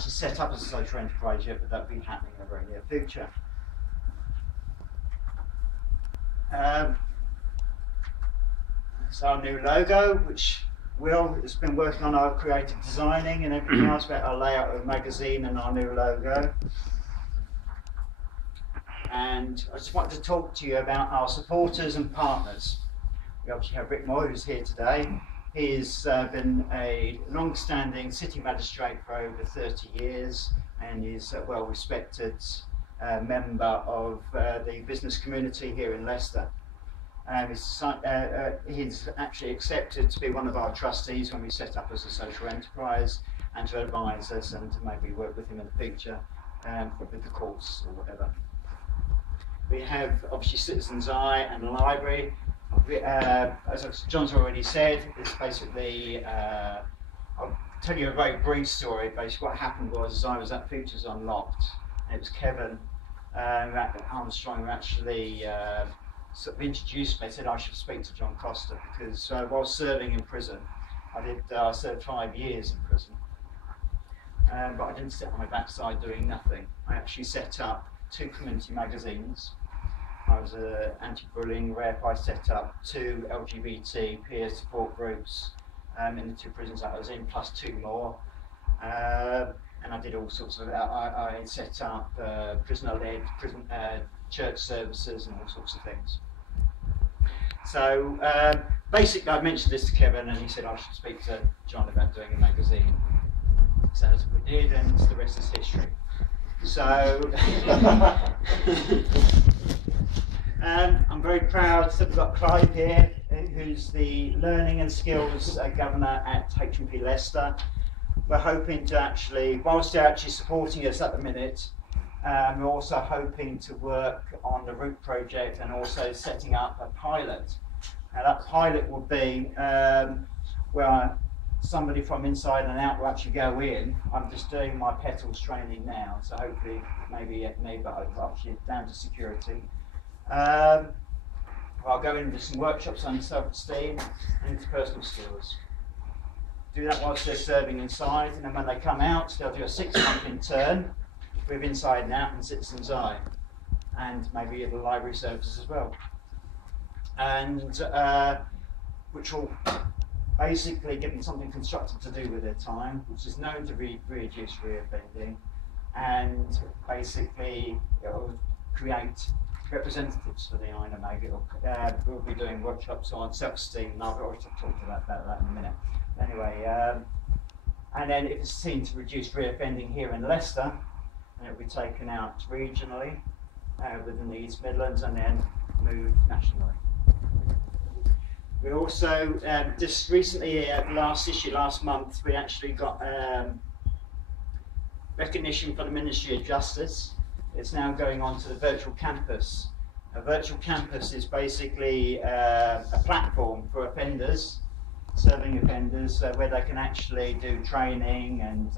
actually set up as a social enterprise yet, but that'll be happening in the very near future. It's our new logo, which Will has been working on our creative designing and everything else about our layout of the magazine and our new logo. And I just wanted to talk to you about our supporters and partners. We obviously have Rick Moy, who's here today. He's been a long-standing city magistrate for over 30 years and is a well-respected member of the business community here in Leicester. He's actually accepted to be one of our trustees when we set up as a social enterprise, and to advise us and to maybe work with him in the future with the courts or whatever. We have obviously Citizens Eye and the library. As John's already said, it's basically, I'll tell you a very brief story. Basically what happened was I was at Futures Unlocked, and it was Kevin Armstrong who actually sort of introduced me. I said I should speak to John Costa because while serving in prison, I served 5 years in prison, but I didn't sit on my backside doing nothing. I actually set up 2 community magazines. I was an anti-bullying rep. I set up 2 LGBT peer support groups in the 2 prisons that I was in, plus 2 more. And I did all sorts of, I set up prisoner-led church services and all sorts of things. So basically I mentioned this to Kevin and he said I should speak to John about doing a magazine. So that's what we did, and the rest is history. So I'm very proud that we've got Clive here, who's the Learning and Skills Governor at HMP Leicester. We're hoping to actually, whilst they're actually supporting us at the minute, we're also hoping to work on the Root project and also setting up a pilot. Now that pilot will be where somebody from inside and out will actually go in. I'm just doing my petals training now, so hopefully maybe but actually down to security. I'll go in and do some workshops on self-esteem and interpersonal skills. Do that whilst they're serving inside, and then when they come out, they'll do a 6-month intern with Inside and Out and Citizens Eye, and maybe the library services as well. And which will basically give them something constructive to do with their time, which is known to reduce reoffending, and basically it will create representatives for the INMAG. We'll be doing workshops on self-esteem, and I'll talk about that in a minute. Anyway, and then if it's seen to reduce reoffending here in Leicester, then it will be taken out regionally within the East Midlands and then moved nationally. We also, just recently, last month, we actually got recognition for the Ministry of Justice. It's now going on to the Virtual Campus. A Virtual Campus is basically a platform for offenders, serving offenders, where they can actually do training and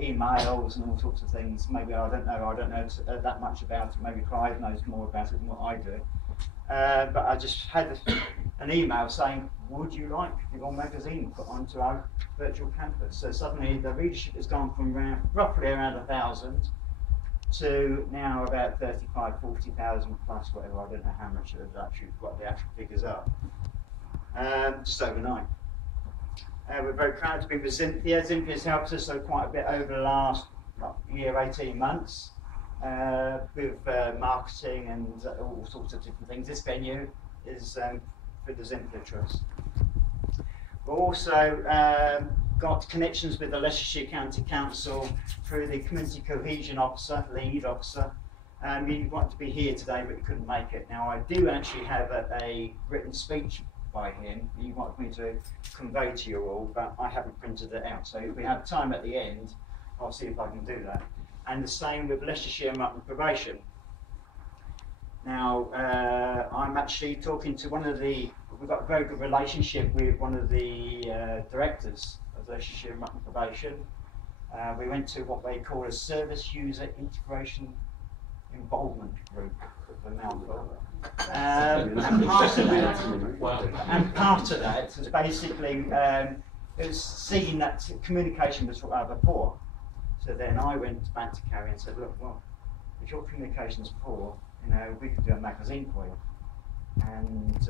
emails and all sorts of things. Maybe I don't know that much about it. Maybe Clive knows more about it than what I do. But I just had an email saying, would you like your magazine put onto our Virtual Campus? So suddenly the readership has gone from roughly around 1,000 to now about 35, 40,000 plus whatever. I don't know how much of actually what the actual figures are. Just overnight. We're very proud to be with Xynthia. Xynthia's helped us quite a bit over the last year, 18 months with marketing and all sorts of different things. This venue is for the Xynthia Trust. We've also got connections with the Leicestershire County Council through the Community Cohesion Officer, lead officer. He wanted to be here today, but he couldn't make it. Now, I do actually have a written speech by him he wanted me to convey to you all, but I haven't printed it out. So if we have time at the end, I'll see if I can do that. And the same with Leicestershire Mutton Probation. Now, I'm actually talking to we've got a very good relationship with one of the directors of Leicestershire Mutton Probation. We went to what they call a Service User Integration Involvement Group, the mouthful. And part of that was basically it was seen that communication was rather poor. So So then I went back to Carrie and said, look, well, if your communication's poor, you know, we could do a magazine for you. And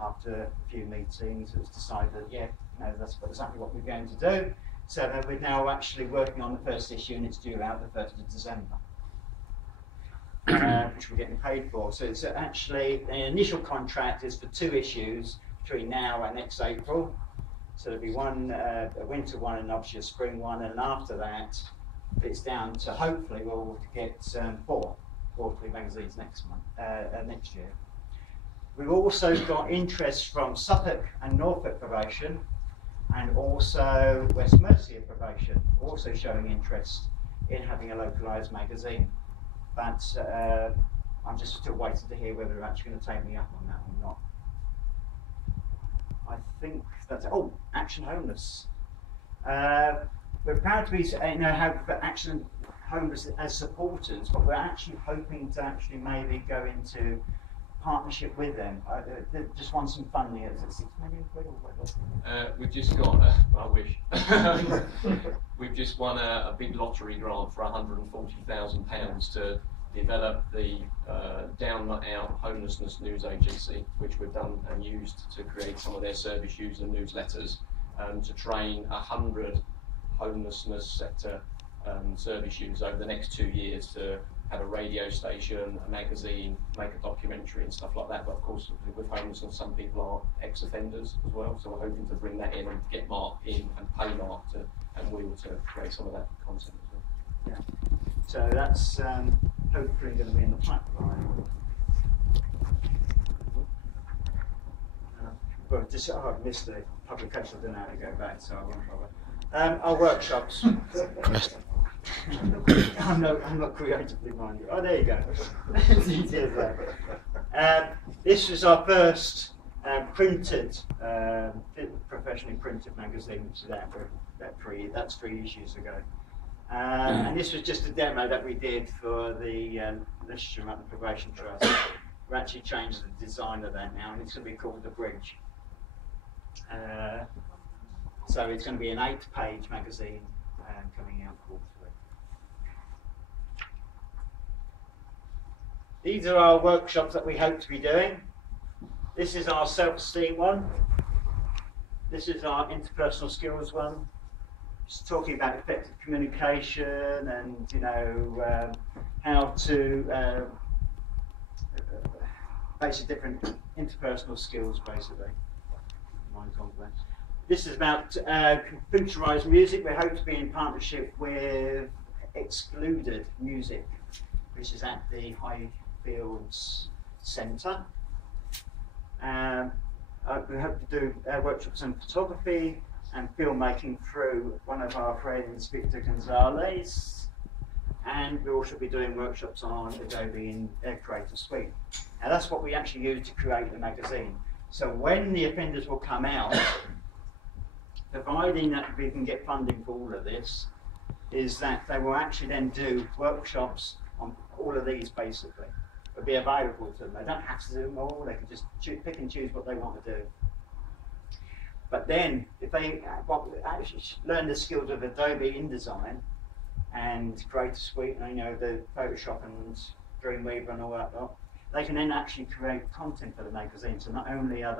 after a few meetings, it was decided that, yeah, you know, that's exactly what we're going to do. So we're now actually working on the first issue, and it's due out the 1st of December, which we're getting paid for. So it's actually, the initial contract is for 2 issues between now and next April. So there'll be one, a winter one, and obviously a spring one, and after that, it's down to hopefully we'll get 4 quarterly magazines next year. We've also got interest from Suffolk and Norfolk Probation, and also West Mercia Probation, also showing interest in having a localised magazine. But I'm just still waiting to hear whether they're actually going to take me up on that or not. I think that's it. Oh, Action Homeless. We're proud to be, have Action Homeless as supporters, but we're actually hoping to actually maybe go into partnership with them. They just want some funding. Is it 6 million quid or whatever? We've just got, I wish, we've just won a big lottery grant for £140,000 to develop the Down Not Out Homelessness News Agency, which we've done and used to create some of their service user newsletters, to train 100 homelessness sector service users over the next 2 years to have a radio station, a magazine, make a documentary and stuff like that. But of course, with homelessness, some people are ex-offenders as well, so we're hoping to bring that in and get Mark in and pay Mark and Will to create some of that content as well. Yeah. So that's hopefully going to be in the pipeline. Well, just, I've missed the publication, I don't know how to go back, so I won't bother. Our workshops. I'm not creatively minded. Oh, there you go. This was our first printed, professionally printed magazine, which is out for that's 3 issues ago. And this was just a demo that we did for the literature at the Probation Trust. We're actually changed the design of that now, and it's going to be called The Bridge. So it's going to be an 8-page magazine coming out quarterly. These are our workshops that we hope to be doing. This is our self-esteem one. This is our interpersonal skills one. Just talking about effective communication and, you know, how to basically different interpersonal skills, basically. This is about computerised music. We hope to be in partnership with Excluded Music, which is at the Highfields Centre. We hope to do workshops on photography and filmmaking through one of our friends, Victor Gonzalez, and we also be doing workshops on Adobe Creative Suite. Now that's what we actually use to create the magazine. So when the offenders will come out, providing that we can get funding for all of this, is that they will actually then do workshops on all of these basically. It'll be available to them. They don't have to do them all, they can just pick and choose what they want to do. But then, if they actually learn the skills of Adobe InDesign and Creative Suite, and you know, the Photoshop and Dreamweaver and all that lot, they can then actually create content for the magazine. So not only are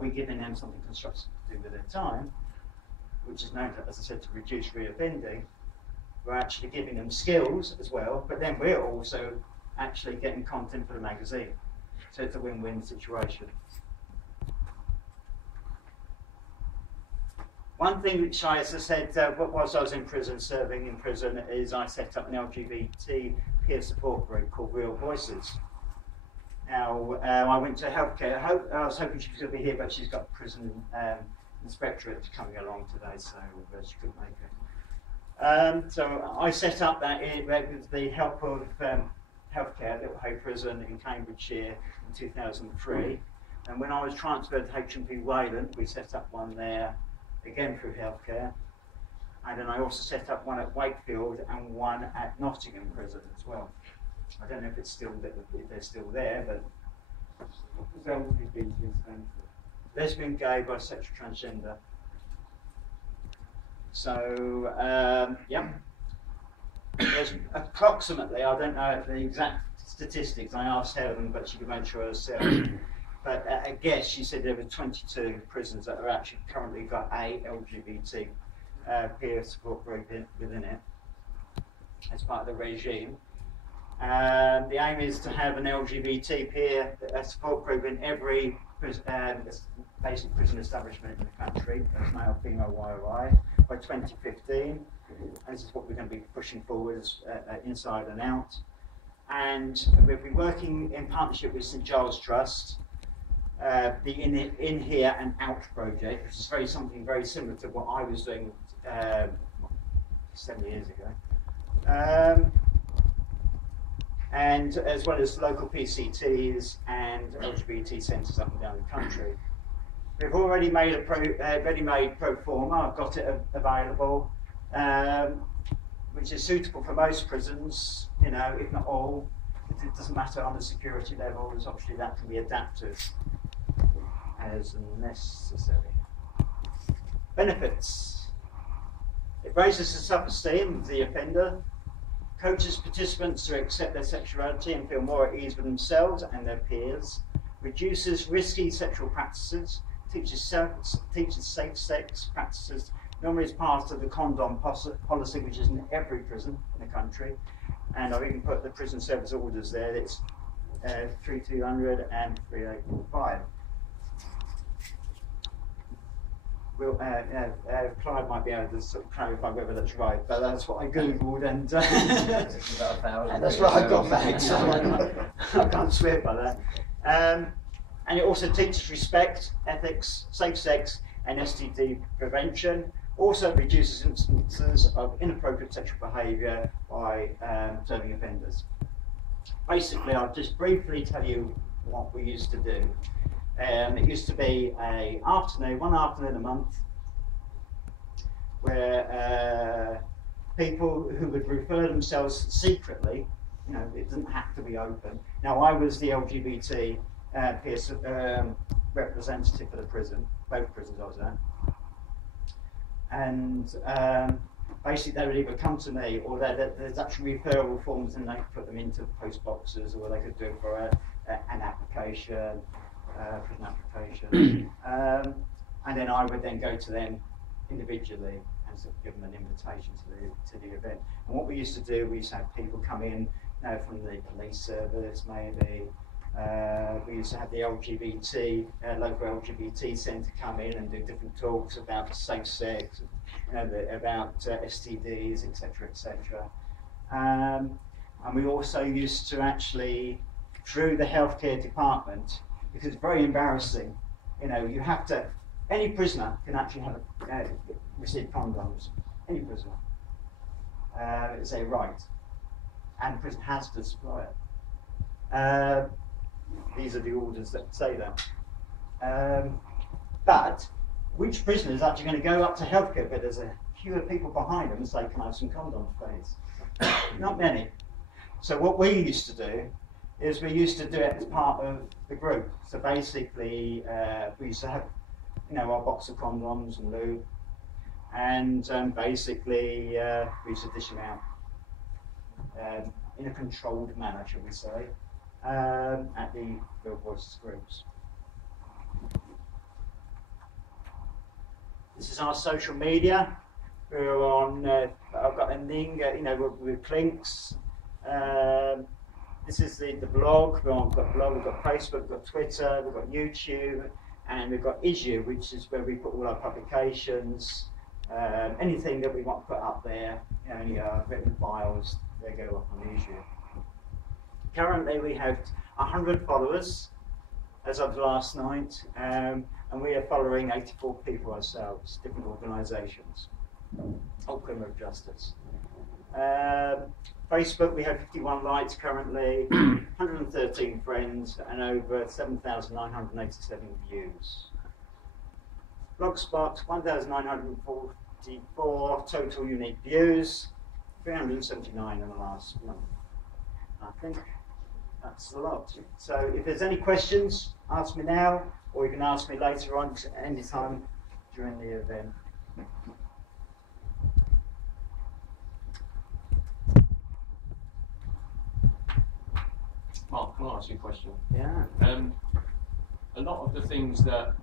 we giving them something constructive to do with their time, which is known, as I said, to reduce reoffending, we're actually giving them skills as well, but then we're also actually getting content for the magazine. So it's a win-win situation. One thing which as I said, whilst I was in prison, serving in prison, is I set up an LGBT peer support group called Real Voices. Now, I went to healthcare. I was hoping she was going to be here, but she's got prison inspectorate coming along today, so she couldn't make it. So I set up that with the help of healthcare, Little Hay Prison in Cambridgeshire in 2003. And when I was transferred to HMP Wayland, we set up one there, again through healthcare. And then I also set up one at Wakefield and one at Nottingham Prison as well. I don't know if it's still if they're still there, but lesbian, gay, bisexual, transgender. So yeah. approximately, I don't know the exact statistics, I asked Helen, but she could make sure herself. But I guess she said there were 22 prisons that are actually currently got a LGBT peer support group within it as part of the regime. The aim is to have an LGBT peer support group in every basic prison establishment in the country, as male, female, YOI, by 2015. And this is what we're going to be pushing forward inside and out. And we'll be working in partnership with St Giles Trust, the In Here and Out project, which is something very similar to what I was doing 7 years ago. And as well as local PCTs and LGBT centres up and down the country. We've already made a ready-made pro forma. I've got it available, which is suitable for most prisons, you know, if not all. It doesn't matter on the security levels. Obviously, that can be adapted as necessary. Benefits. It raises the self-esteem of the offender, coaches participants to accept their sexuality and feel more at ease with themselves and their peers, reduces risky sexual practices, teaches safe sex practices, normally as part of the condom policy, which is in every prison in the country. And I've even put the prison service orders there. It's 3200 and 3845. Clive might be able to sort of clarify whether that's right, but that's what I googled, and that's what I got back. So I can't swear by that. And it also teaches respect, ethics, safe sex, and STD prevention. Also reduces instances of inappropriate sexual behaviour by serving offenders. Basically, I'll just briefly tell you what we used to do. It used to be one afternoon a month, where people who would refer themselves secretly, you know, it doesn't have to be open. Now, I was the LGBT peer representative for the prison, both prisons I was at. And basically they would either come to me, or there's actually referral forms, and they could put them into post boxes, or they could do it for an application, prison application. And then I would then go to them individually and sort of give them an invitation to the event. And what we used to do, we used to have people come in, you know, from the police service maybe. We used to have the local LGBT centre come in and do different talks about safe sex, you know, about STDs, etc., etc. And we also used to actually, through the healthcare department, because it's very embarrassing, you know, you have to, any prisoner can actually have receive condoms, any prisoner. It's a right, and the prison has to supply it. These are the orders that say that. But which prisoner is actually going to go up to healthcare, but there's a queue of people behind them and say, can I have some condoms, please? Not many. So what we used to do is we used to do it as part of the group. So basically, we used to have, you know, our box of condoms and lube, and basically we used to dish them out in a controlled manner, shall we say, at the Real Voices groups. This is our social media. We're on, I've got a link, you know, with links. This is the blog. We've got blog, we've got Facebook, we've got Twitter, we've got YouTube, and we've got Issue, which is where we put all our publications, anything that we want to put up there, you know, any written files, they go up on Issue. Currently we have 100 followers as of last night, and we are following 84 people ourselves, different organisations, all criminal justice. Facebook, we have 51 likes currently, 113 friends, and over 7,987 views. Blogspot, 1,944 total unique views, 379 in the last month. I think that's a lot. So if there's any questions, ask me now, or you can ask me later on, any time during the event. Mark, can I ask you a question? Yeah. A lot of the things that